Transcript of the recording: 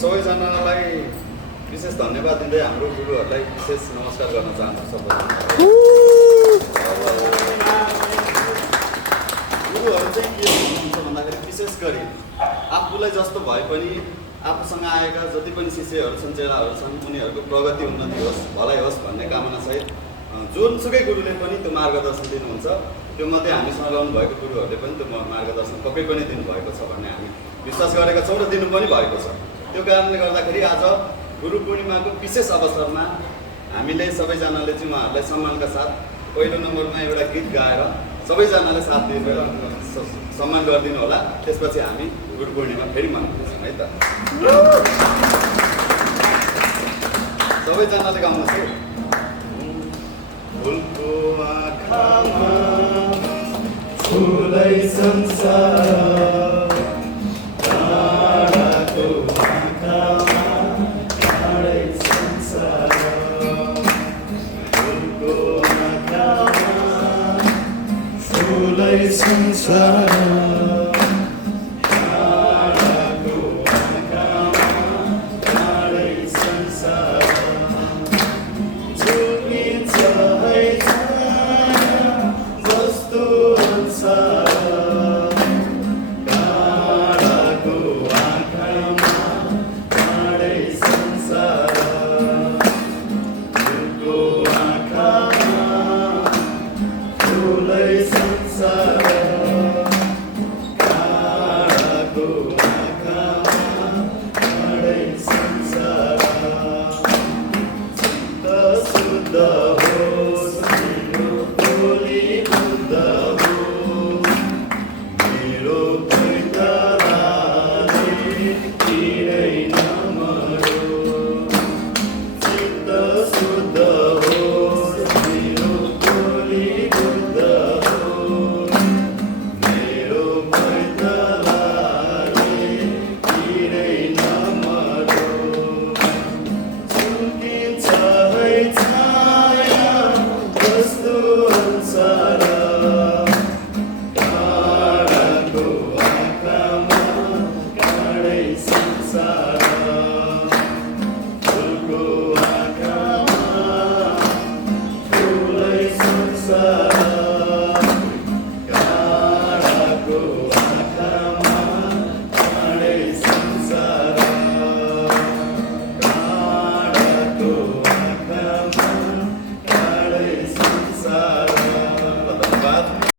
सबैजनालाई विशेष धन्यवाद दिँदै हाम्रो गुरुहरूलाई विशेष नमस्कार गर्न चाहन्छु सबैजना। गुरुहरू चाहिँ के हुनुहुन्छ भन्दाखेरि विशेष गरी आफूलाई जस्तो भए पनि आफूसँग आएका जति पनि शिष्यहरू छन्, चेलाहरू छन्, उनीहरूको प्रगति उन्नति होस्, भलाइ होस् भन्ने कामनासहित जुनसुकै गुरुले पनि त्यो मार्गदर्शन दिनुहुन्छ। त्यो मध्ये हामीसँग रहनु भएको गुरुहरूले पनि त्यो मार्गदर्शन पक्कै पनि दिनुभएको छ भन्ने हामी विश्वास गरेका छौँ र दिनु पनि भएको छ। त्यो कारणले गर्दाखेरि आज गुरु पूर्णिमाको विशेष अवसरमा हामीले सबैजनाले चाहिँ उहाँहरूलाई सम्मानका साथ पहिलो नम्बरमा एउटा गीत गाएर सबैजनाले साथ दिएर सम्मान गरिदिनु होला। त्यसपछि हामी गुरु पूर्णिमा फेरि मनाउँदैछौँ है त। सबैजनाले गाउनुहोस् है। फुलको आँखामा फुलै संसार, टाढाको आँखामा टाढै संसार, फुलको आँखामा फुलै संसार,